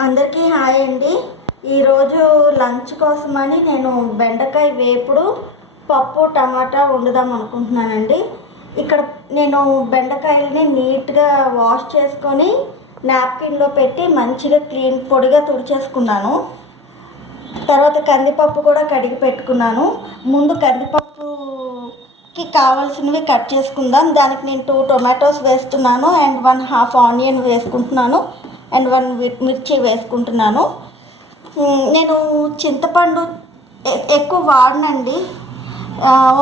అందరికీ హాయ్ అండి. ఈరోజు లంచ్ కోసమని నేను బెండకాయ వేపుడు పప్పు టమాటా వండుదాం అనుకుంటున్నానండి. ఇక్కడ నేను బెండకాయలని నీట్గా వాష్ చేసుకొని నాప్కిన్లో పెట్టి మంచిగా క్లీన్ పొడిగా తుడిచేసుకున్నాను. తర్వాత కందిపప్పు కూడా కడిగి పెట్టుకున్నాను. ముందు కందిపప్పుకి కావాల్సినవి కట్ చేసుకుందాం. దానికి నేను టూ టొమాటోస్ వేస్తున్నాను అండ్ వన్ హాఫ్ ఆనియన్ వేసుకుంటున్నాను. అండ్ వన్ మిర్చి వేసుకుంటున్నాను. నేను చింతపండు ఎ- ఎక్కువ వాడనండి.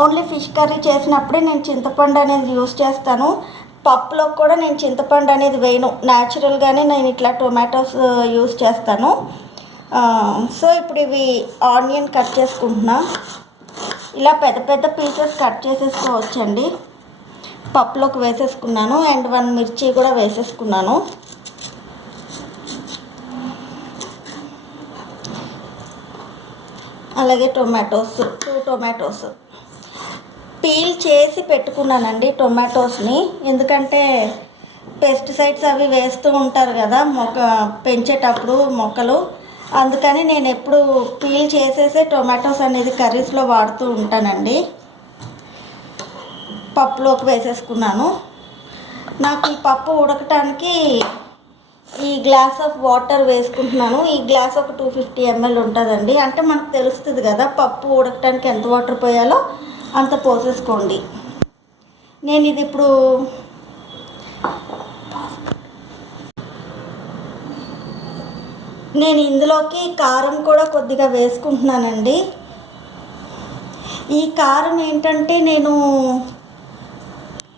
ఓన్లీ ఫిష్ కర్రీ చేసినప్పుడే నేను చింతపండు అనేది యూస్ చేస్తాను. పప్పులో కూడా నేను చింతపండు అనేది వేయను. న్యాచురల్గానే నేను ఇట్లా టొమాటోస్ యూస్ చేస్తాను. సో ఇప్పుడు ఇవి ఆనియన్ కట్ చేసుకుంటున్నా. ఇలా పెద్ద పెద్ద పీసెస్ కట్ చేసేసుకోవచ్చండి. పప్పులోకి వేసేసుకున్నాను. అండ్ వన్ మిర్చి కూడా వేసేసుకున్నాను. అలాగే టొమాటోస్ టూ టొమాటోస్. పీల్ చేసి పెట్టుకున్నానండి టొమాటోస్ని. ఎందుకంటే పెస్టిసైడ్స్ అవి వేస్తూ ఉంటారు కదా మొక్క పెంచేటప్పుడు మొక్కలు. అందుకని నేను ఎప్పుడు పీల్ చేసేసే టొమాటోస్ అనేది కర్రీస్లో వాడుతూ ఉంటానండి. పప్పులోకి వేసేసుకున్నాను. నాకు ఈ పప్పు ఉడకటానికి ఈ గ్లాస్ ఆఫ్ వాటర్ వేసుకుంటున్నాను. ఈ గ్లాస్ ఒక టూ ఫిఫ్టీ ఎంఎల్ ఉంటుందండి. అంటే మనకు తెలుస్తుంది కదా పప్పు ఉడకటానికి ఎంత వాటర్ పోయాలో అంత పోసేసుకోండి. నేను ఇది ఇప్పుడు నేను ఇందులోకి కారం కూడా కొద్దిగా వేసుకుంటున్నానండి. ఈ కారం ఏంటంటే నేను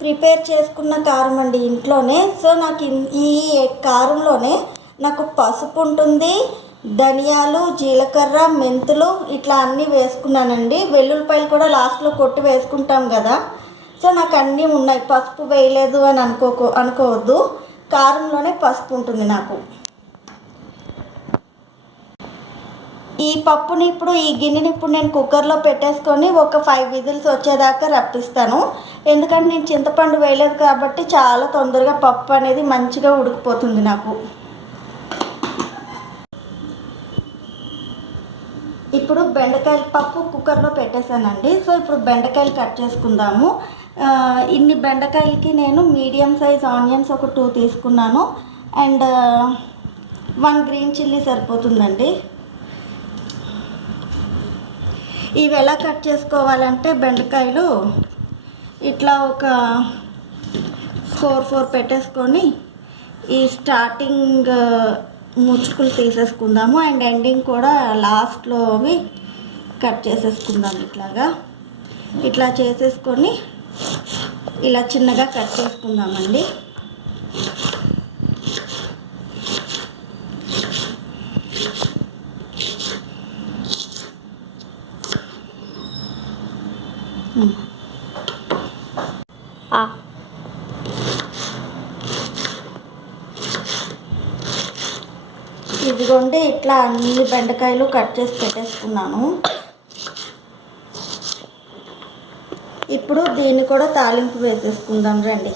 ప్రిపేర్ చేసుకున్న కారం అండి ఇంట్లోనే. సో నాకు ఈ కారంలోనే నాకు పసుపు ఉంటుంది ధనియాలు జీలకర్ర మెంతులు ఇట్లా అన్నీ వేసుకున్నానండి. వెల్లుల్లిపాయలు కూడా లాస్ట్లో కొట్టి వేసుకుంటాం కదా. సో నాకు అన్నీ ఉన్నాయి. పసుపు వేయలేదు అని అనుకోకో అనుకోవద్దు. కారంలోనే పసుపు ఉంటుంది నాకు. ఈ పప్పుని ఇప్పుడు ఈ గిన్నెని ఇప్పుడు నేను కుక్కర్లో పెట్టేసుకొని ఒక ఫైవ్ విజిల్స్ వచ్చేదాకా రప్పిస్తాను. ఎందుకంటే నేను చింతపండు వేయలేదు కాబట్టి చాలా తొందరగా పప్పు అనేది మంచిగా ఉడికిపోతుంది నాకు. ఇప్పుడు బెండకాయల పప్పు కుక్కర్లో పెట్టేశానండి. సో ఇప్పుడు బెండకాయలు కట్ చేసుకుందాము. ఇన్ని బెండకాయలకి నేను మీడియం సైజ్ ఆనియన్స్ ఒక టూ తీసుకున్నాను. అండ్ వన్ గ్రీన్ చిల్లీ సరిపోతుందండి. ఇవి ఎలా కట్ చేసుకోవాలంటే బెండకాయలు ఇట్లా ఒక ఫోర్ ఫోర్ పెట్టేసుకొని ఈ స్టార్టింగ్ ముచ్చుకులు తీసేసుకుందాము. అండ్ ఎండింగ్ కూడా లాస్ట్లోవి కట్ చేసేసుకుందాం ఇట్లాగా. ఇట్లా చేసేసుకొని ఇలా చిన్నగా కట్ చేసుకుందామండి. ఇదిగోండి ఇట్లా అన్ని బెండకాయలు కట్ చేసి పెట్టేసుకున్నాను. ఇప్పుడు దీన్ని కూడా తాలింపు వేసేసుకుందాం రండి.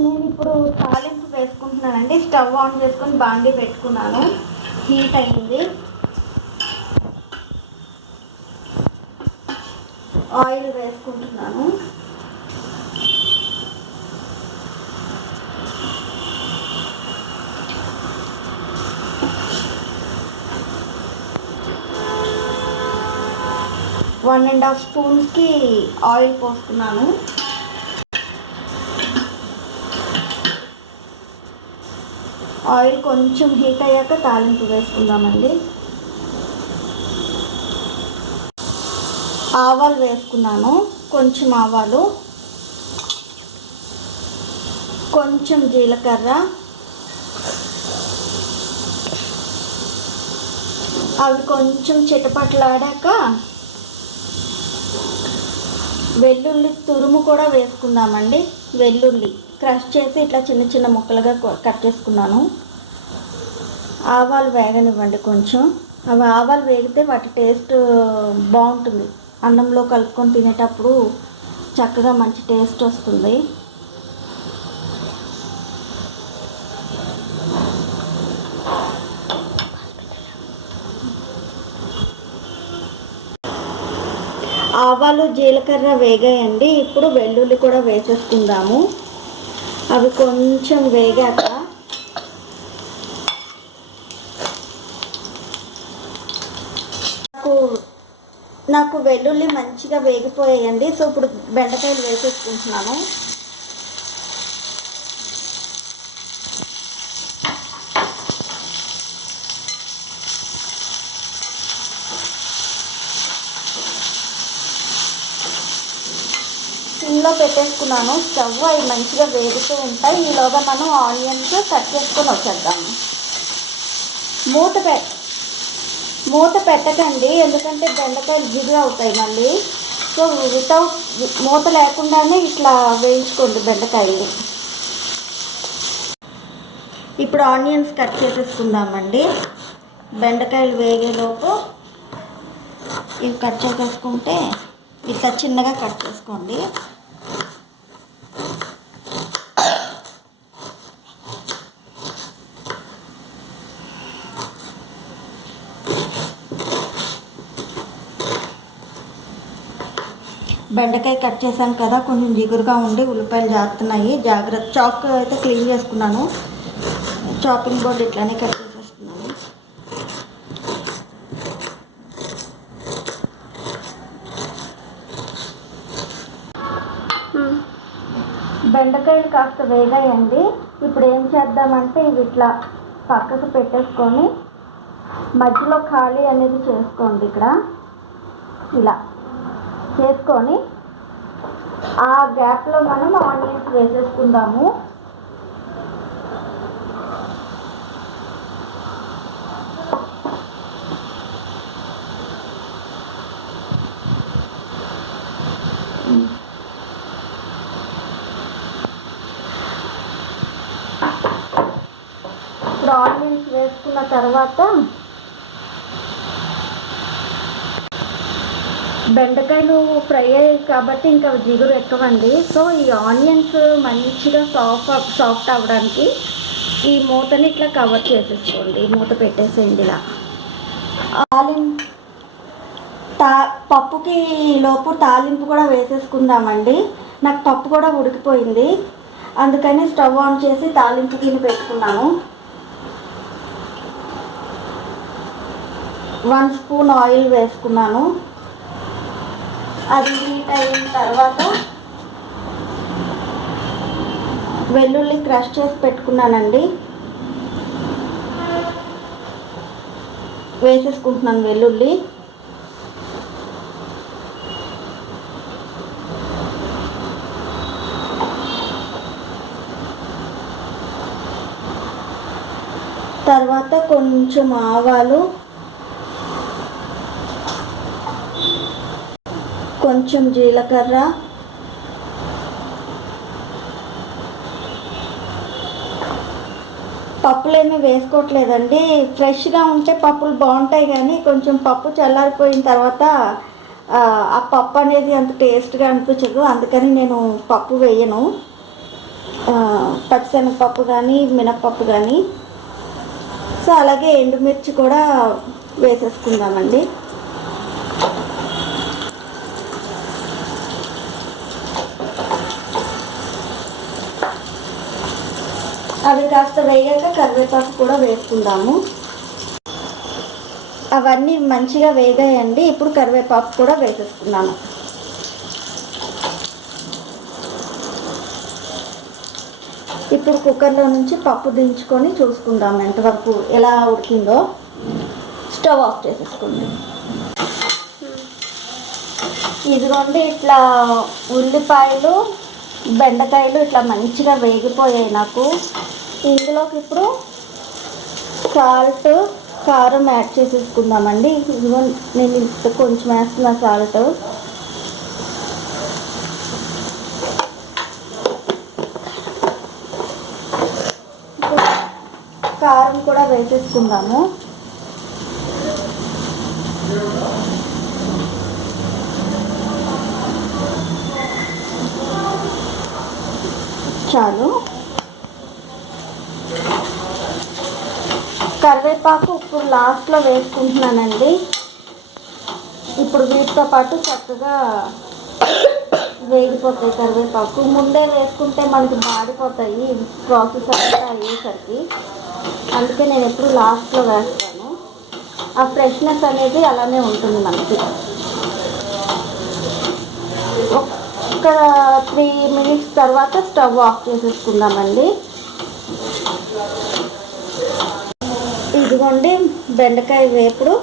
నేను ఇప్పుడు తాలింపు వేసుకుంటున్నానండి స్టవ్ ఆన్ చేసుకొని బాండి పెట్టుకున్నాను. హీట్ అయింది ఆయిల్ వేసుకుంటున్నాను. వన్ అండ్ హాఫ్ స్పూన్స్కి ఆయిల్ పోసుకున్నాను ఆయిల్ కొంచెం హీట్ అయ్యాక తాలింపు వేసుకుందామండి. ఆవాలు వేసుకున్నాను కొంచెం ఆవాలు కొంచెం జీలకర్ర అవి కొంచెం చిటపట్లాడాక వెల్లుల్లి తురుము కూడా వేసుకుందామండి. వెల్లుల్లి క్రష్ చేసి ఇట్లా చిన్న చిన్న ముక్కలుగా కట్ చేసుకున్నాను. ఆవాలు వేగనివ్వండి కొంచెం. అవి ఆవాలు వేగితే వాటి టేస్ట్ బాగుంటుంది. అన్నంలో కలుపుకొని తినేటప్పుడు చక్కగా మంచి టేస్ట్ వస్తుంది. ఆవాలు జీలకర్ర వేగాయండి. ఇప్పుడు వెల్లుల్లి కూడా వేసేసుకుందాము. అవి కొంచెం వేగాక నాకు నాకు వెల్లుల్లి మంచిగా వేగిపోయాయండి. సో ఇప్పుడు బెండకాయలు వేసేసుకుంటున్నాను. పెట్టేసుకున్నాను. స్టవ్ అవి మంచిగా వేగుతూ ఉంటాయి. ఈలోగా మనం ఆనియన్స్ కట్ చేసుకొని వచ్చేద్దాము మూత పె మూత పెట్టకండి. ఎందుకంటే బెండకాయలు జిగురు అవుతాయి మళ్ళీ. సో వితౌట్ మూత లేకుండానే ఇట్లా వేయించుకోండి బెండకాయలు. ఇప్పుడు ఆనియన్స్ కట్ చేసేసుకుందామండి. బెండకాయలు వేగేలోపు ఇవి కట్ చేసేసుకుంటే ఇట్లా చిన్నగా కట్ చేసుకోండి. బెండకాయ కట్ చేశాను కదా కొంచెం జిగురుగా ఉండి ఉల్లిపాయలు జారుతున్నాయి. జాగ్రత్త చాక్ అయితే క్లీన్ చేసుకున్నాను. చాపింగ్ బోర్డ్ ఇట్లానే కట్ చేసేస్తున్నాను. బెండకాయలు కాస్త వేగాయండి. ఇప్పుడు ఏం చేద్దామంటే ఇవి ఇట్లా పక్కకు పెట్టేసుకొని మధ్యలో ఖాళీ అనేది చేసుకోండి ఇక్కడ. ఇలా. చేసుకొని ఆ గ్యాప్లో మనం ఆనియన్స్ వేసేసుకుందాము. ఇప్పుడు ఆనియన్స్ వేసుకున్న తర్వాత బెండకాయలు ఫ్రై అయ్యాయి కాబట్టి ఇంకా జిగురు జిగురు ఎక్కువండి. సో ఈ ఆనియన్స్ మంచిగా సాఫ్ట్ సాఫ్ట్ అవ్వడానికి ఈ మూతని ఇట్లా కవర్ చేసేసుకోండి. మూత పెట్టేసేయండి ఇలా. తాలిం తా పప్పుకి లోపు తాలింపు కూడా వేసేసుకుందామండి. నాకు పప్పు కూడా ఉడికిపోయింది. అందుకని స్టవ్ ఆన్ చేసి తాలింపు గిన్నె పెట్టుకున్నాను. వన్ స్పూన్ ఆయిల్ వేసుకున్నాను. అది హీట్ అయిన తర్వాత వెల్లుల్లి క్రష్ చేసి పెట్టుకున్నానండి. వేసేసుకుంటున్నాను వెల్లుల్లి. తర్వాత కొంచెం ఆవాలు కొంచెం జీలకర్ర. పప్పులు ఏమీ వేసుకోవట్లేదండి. ఫ్రెష్గా ఉంటే పప్పులు బాగుంటాయి కానీ కొంచెం పప్పు చల్లారిపోయిన తర్వాత ఆ, పప్పు అనేది అంత టేస్ట్గా అనిపించదు. అందుకని నేను పప్పు వేయను. పచ్చిశనగపప్పు కానీ మినప్పప్పు కానీ సో అలాగే ఎండుమిర్చి కూడా వేసేసుకుందామండి. అవి కాస్త వేగాక కరివేపాకు కూడా వేసుకుందాము. అవన్నీ మంచిగా వేగాయండి. ఇప్పుడు కరివేపాకు కూడా వేసేసుకున్నాను ఇప్పుడు కుక్కర్లో నుంచి పప్పు దించుకొని చూసుకుందాం ఎంతవరకు ఎలా ఉడికిందో. స్టవ్ ఆఫ్ చేసేసుకోండి. ఇదిగోండి ఇట్లా ఉల్లిపాయలు బెండకాయలు ఇట్లా మంచిగా వేగిపోయాయి నాకు. ఇందులోకి ఇప్పుడు సాల్ట్ కారం యాడ్ చేసేసుకుందామండి. ఇదిగో నేను ఇంత కొంచెం వేస్తున్నా సాల్ట్. కారం కూడా వేసేసుకుందాము. చాలు కరివేపాకు ఇప్పుడు లాస్ట్లో వేసుకుంటున్నానండి. ఇప్పుడు వీటితో పాటు చక్కగా వేగిపోతాయి కరివేపాకు. ముందే వేసుకుంటే మనకి మాడిపోతాయి ప్రాసెస్ అంతా అయ్యేసరికి. అందుకే నేను ఎప్పుడు లాస్ట్లో వేస్తాను. ఆ ఫ్రెష్నెస్ అనేది అలానే ఉంటుంది మనకి. ఒక త్రీ మినిట్స్ తర్వాత స్టవ్ ఆఫ్ చేసేసుకుందామండి. ఇదిగోండి బెండకాయ వేపుడు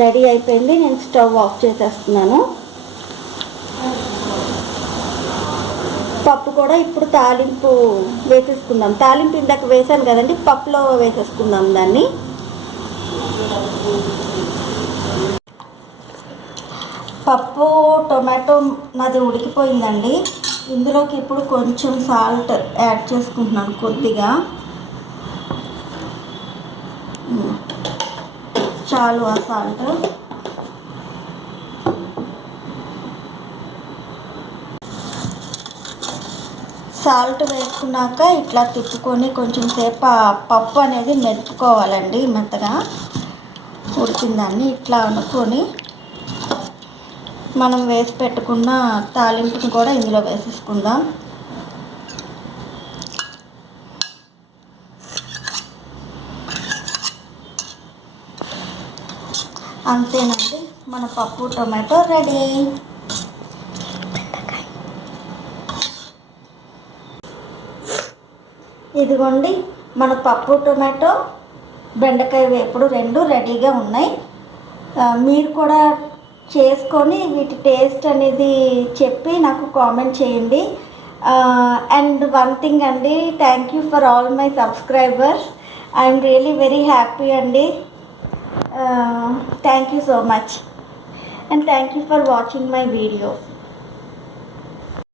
రెడీ అయిపోయింది. నేను స్టవ్ ఆఫ్ చేసేస్తున్నాను. పప్పు కూడా ఇప్పుడు తాలింపు వేసేసుకుందాం. తాలింపు ఇందాక వేసాను కదండి పప్పులో వేసేసుకుందాం దాన్ని. పప్పు టొమాటో నాది ఉడికిపోయిందండి. ఇందులోకి ఇప్పుడు కొంచెం సాల్ట్ యాడ్ చేసుకుంటున్నాను కొద్దిగా. చాలు ఆ సాల్ట్. సాల్ట్ వేసుకున్నాక ఇట్లా తిప్పుకొని కొంచెం సేపు పప్పు అనేది మెదుపుకోవాలండి మెత్తగా ఉడికిందాన్ని ఇట్లా అనుకొని. మనం వేసి పెట్టుకున్న తాలింపుని కూడా ఇందులో వేసేసుకుందాం. అంతేనండి మన పప్పు టొమాటో రెడీ. ఇదిగోండి మన పప్పు టొమాటో బెండకాయ వేపుడు రెండు రెడీగా ఉన్నాయి. మీరు కూడా చేసుకొని వీటి టేస్ట్ అనేది చెప్పి నాకు కామెంట్ చేయండి. అండ్ వన్ థింగ్ అండి thank you for all my subscribers I'm really very happy అండి. Thank you so much and thank you for watching my video